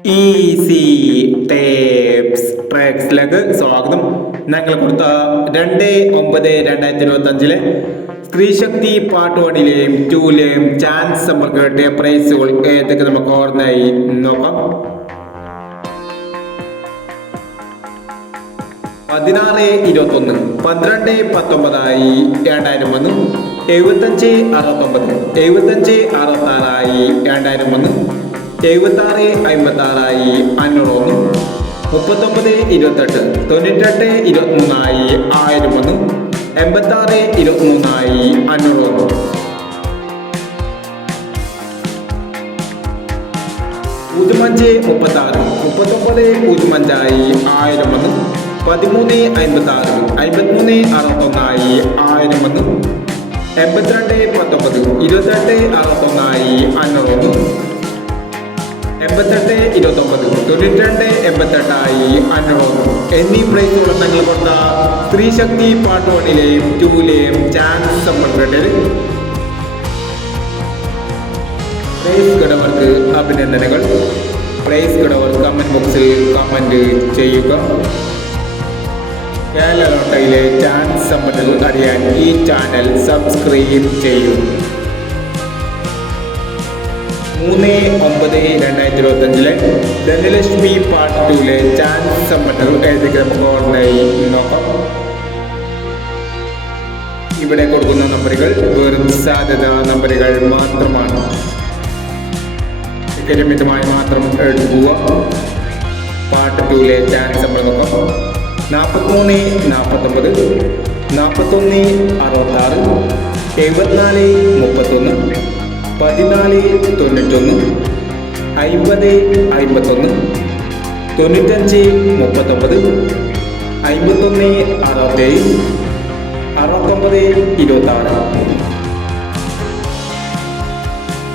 Easy tapes ട്രാക്സിലേക്ക് സ്വാഗതം. ഞങ്ങൾ കൊടുത്ത 2/9/2025 സ്ത്രീശക്തി പാർട്ട് 1ലെയും 2ലെയും ചാൻസ് സമ്പർക്ക് കിട്ടിയ പ്രൈസുകൾ ഏതൊക്കെ നമുക്ക് ഓർമ്മയായി നോക്കാം. 16-21, 12-19 2001, 75-69, 75-66 2001, 76-56 501, 39-28, 98-23 1001, 86-23 501. 05-36, 39-05 1001, 13-56, 53-61 1001, 82-19, 28-61 501, 88-29, 92-88 501 എന്നീ പ്രൈസുകൾ ഞങ്ങൾ കൊടുത്ത സ്ത്രീശക്തി പാർട്ട് 1ലെയും 2ലെയും ചാൻസ് സമ്പർക്കത്തിൽ പ്രൈസ് കിടവർക്ക് അഭിനന്ദനങ്ങൾ. പ്രൈസ് കിടവർ കമന്റ് ബോക്സിൽ കമന്റ് ചെയ്യുക. കേരള ലോട്ടറിയിലെ ചാൻസ് സമ്പത്തുകൾ അറിയാൻ ഈ ചാനൽ സബ്സ്ക്രൈബ് ചെയ്യൂ. 3/9/2025 ധനലക്ഷ്മി പാർട്ട് 2ലെ ചാൻസ് സമ്പത്തുകൾ ഏതൊക്കെ നമുക്ക് ഓൺലൈൻ നോക്കാം. ഇവിടെ കൊടുക്കുന്ന നമ്പറുകൾ വെറും സാധ്യത നമ്പറുകൾ മാത്രമാണ്. മിതമായി മാത്രം എടുക്കുക. പാർട്ട് 2ലെ ചാൻസ് സമ്പർ നോക്കാം. 43-49, 41-66, 74-31, 14-91, 50-51, 95-39, 51-67, 69-26.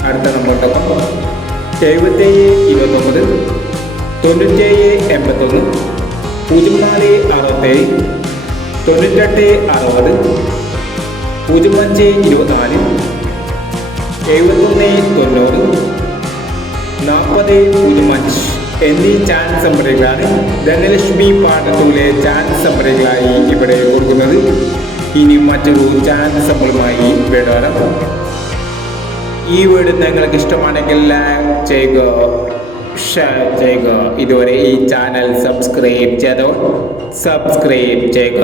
അടുത്ത നമ്പർ 77-29, 97-81, 04-67, 98-60, 05-24, 71-90, 40-05 എന്നീ ചാൻസ് നമ്പറുകളാണ് ധനലക്ഷ്മി പാർട്ട് 2ലെ ചാൻസ് നമ്പറുകളായി ഇവിടെ കൊടുക്കുന്നത്. ഇനി മറ്റൊരു ചാൻസ് നമ്പറുമായി വരാം. ഈ വീഡിയോ നിങ്ങൾക്ക് ഇഷ്ടമാണെങ്കിൽ ലൈക്ക് ചെയ്യുക, ഷെയർ ചെയ്യുക. ഇതുവരെ ഈ ചാനൽ സബ്സ്ക്രൈബ് ചെയ്തോ സബ്സ്ക്രൈബ് ചെയ്യുക.